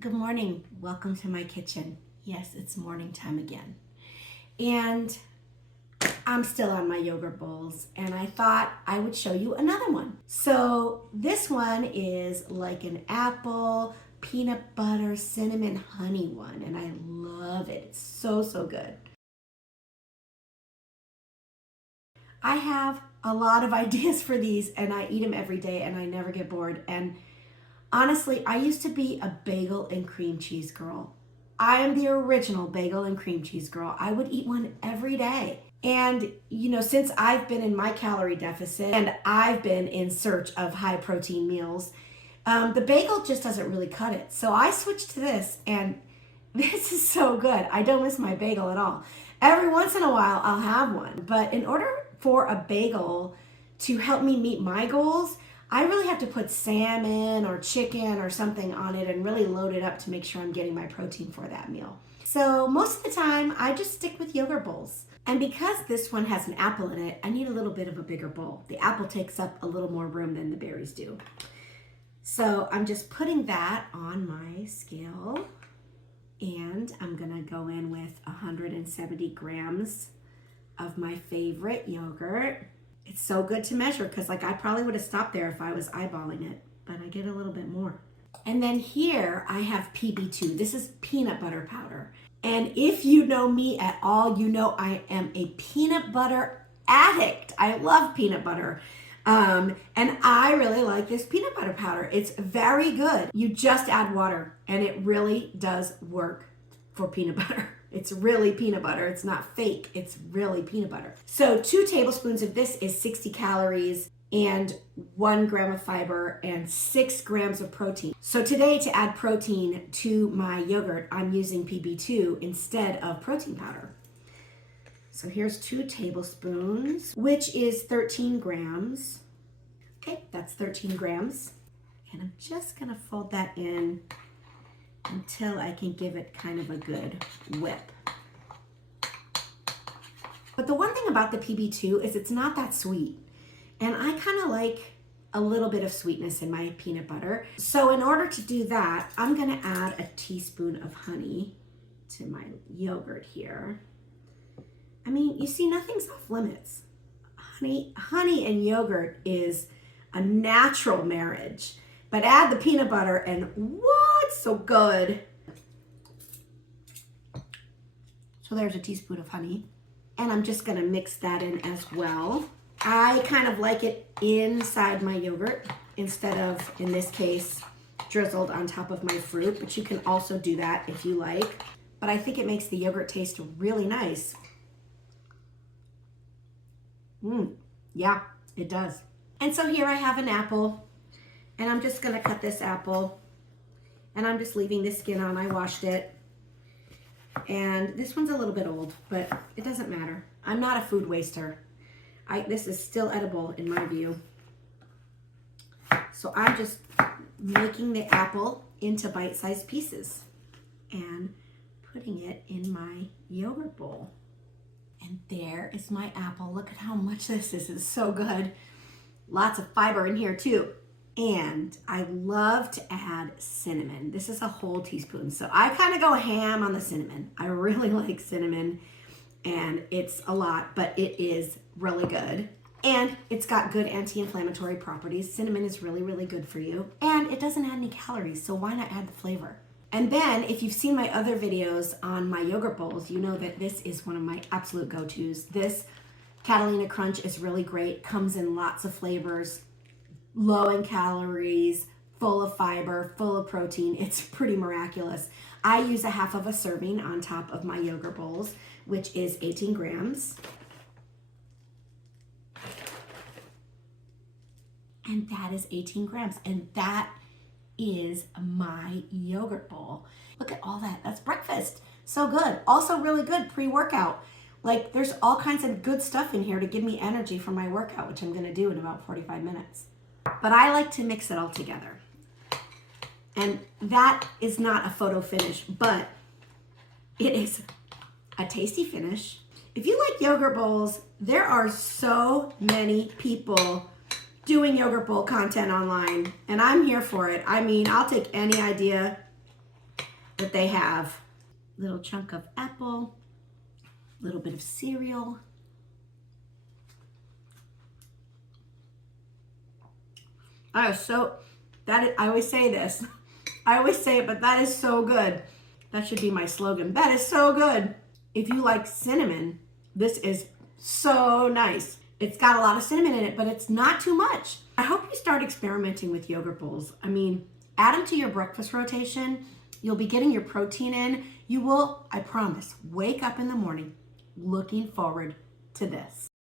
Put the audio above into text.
Good morning. Welcome to my kitchen. Yes, it's morning time again. And I'm still on my yogurt bowls, and I thought I would show you another one. So this one is like an apple, peanut butter, cinnamon, honey one, and I love it. It's so good. I have a lot of ideas for these, and I eat them every day, and I never get bored. And honestly, I used to be a bagel and cream cheese girl. I am the original bagel and cream cheese girl. I would eat one every day. And, since I've been in my calorie deficit and I've been in search of high protein meals, the bagel just doesn't really cut it. So I switched to this, and this is so good. I don't miss my bagel at all. Every once in a while, I'll have one. But in order for a bagel to help me meet my goals, I really have to put salmon or chicken or something on it and really load it up to make sure I'm getting my protein for that meal. So most of the time, I just stick with yogurt bowls. And because this one has an apple in it, I need a little bit of a bigger bowl. The apple takes up a little more room than the berries do. So I'm just putting that on my scale, and I'm gonna go in with 170 grams of my favorite yogurt. It's so good to measure because I probably would have stopped there if I was eyeballing it, but I get a little bit more. And then here I have PB2. This is peanut butter powder. And if you know me at all, you know I am a peanut butter addict. I love peanut butter. And I really like this peanut butter powder. It's very good. You just add water and it really does work for peanut butter. It's really peanut butter. It's not fake. It's really peanut butter. So 2 tablespoons of this is 60 calories and 1 gram of fiber and 6 grams of protein. So today, to add protein to my yogurt, I'm using PB2 instead of protein powder. So here's 2 tablespoons, which is 13 grams. Okay, that's 13 grams. And I'm just gonna fold that in until I can give it kind of a good whip. But the one thing about the PB2 is it's not that sweet. And I kind of like a little bit of sweetness in my peanut butter. So in order to do that, I'm gonna add a teaspoon of honey to my yogurt here. I mean, you see, nothing's off limits. Honey and yogurt is a natural marriage. But add the peanut butter and what? So good. So there's a teaspoon of honey. And I'm just gonna mix that in as well. I kind of like it inside my yogurt instead of, in this case, drizzled on top of my fruit, but you can also do that if you like. But I think it makes the yogurt taste really nice. Yeah, it does. And so here I have an apple, and I'm just gonna cut this apple, and I'm just leaving the skin on. I washed it. And this one's a little bit old, but it doesn't matter. I'm not a food waster. This is still edible in my view. So I'm just making the apple into bite-sized pieces and putting it in my yogurt bowl. And there is my apple. Look at how much this is. It's so good. Lots of fiber in here too. And I love to add cinnamon. This is a whole teaspoon. So I kind of go ham on the cinnamon. I really like cinnamon, and it's a lot, but it is really good. And it's got good anti-inflammatory properties. Cinnamon is really good for you. And it doesn't add any calories, so why not add the flavor? And then if you've seen my other videos on my yogurt bowls, you know that this is one of my absolute go-tos. This Catalina Crunch is really great. Comes in lots of flavors, low in calories, full of fiber, full of protein. It's pretty miraculous. I use a half of a serving on top of my yogurt bowls, which is 18 grams. And that is 18 grams. And that is my yogurt bowl. Look at all that. That's breakfast. So good. Also really good pre-workout. There's all kinds of good stuff in here to give me energy for my workout, which I'm going to do in about 45 minutes. But I like to mix it all together. And that is not a photo finish, but it is a tasty finish. If you like yogurt bowls, there are so many people doing yogurt bowl content online, and I'm here for it. I mean, I'll take any idea that they have. Little chunk of apple, little bit of cereal. I always say this. I always say it, but that is so good. That should be my slogan. That is so good. If you like cinnamon, this is so nice. It's got a lot of cinnamon in it, but it's not too much. I hope you start experimenting with yogurt bowls. I mean, add them to your breakfast rotation. You'll be getting your protein in. You will, I promise, wake up in the morning looking forward to this.